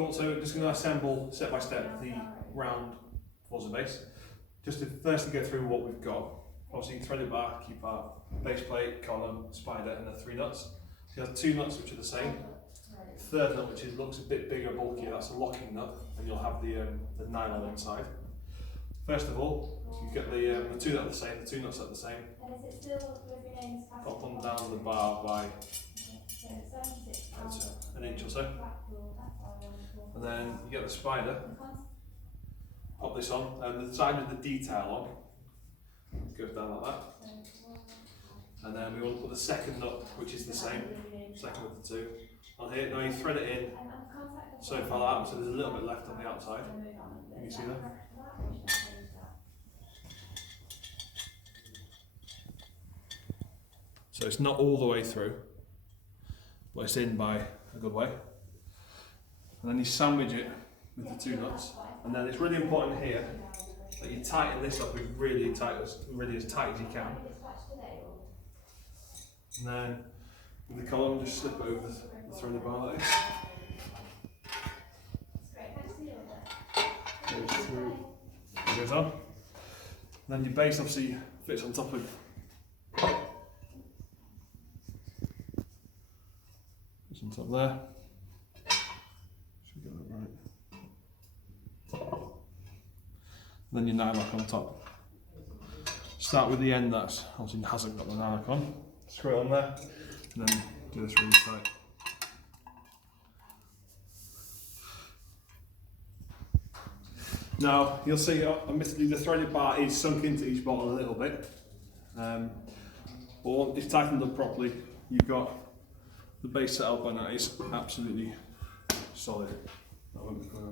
Cool, so we're just going to assemble step by step the round Forza base. Just to firstly go through what we've got. Obviously threaded bar, key part, base plate, column, spider and the 3 nuts. So you have 2 nuts which are the same. Third nut which looks a bit bigger, bulkier, that's a locking nut, and you'll have the nylon inside. First of all, you get the 2 that are the same, the 2 nuts are the same. Pop them down the bar by an inch or so. And then you get the spider, pop this on, and the side with the detail on goes down like that. And then we want to put the second nut, which is the same, second of the 2, on here. Now you thread it in so far out, so there's a little bit left on the outside. Can you see that? So it's not all the way through, but it's in by a good way. And then you sandwich it with the 2 nuts. And then it's really important here that you tighten this up really tight as you can. And then with the column, just slip it over the threaded bar like this. Goes through, goes on. And then your base obviously fits on top of. Fits on top there. Should get that right. And then your nylock on top. Start with the end that's obviously hasn't got the nylock on. Screw it on there, and then do this really tight. Now you'll see, admittedly, the threaded bar is sunk into each bottle a little bit, but once it's tightened up properly, you've got the base set up, and that is absolutely solid. That won't be coming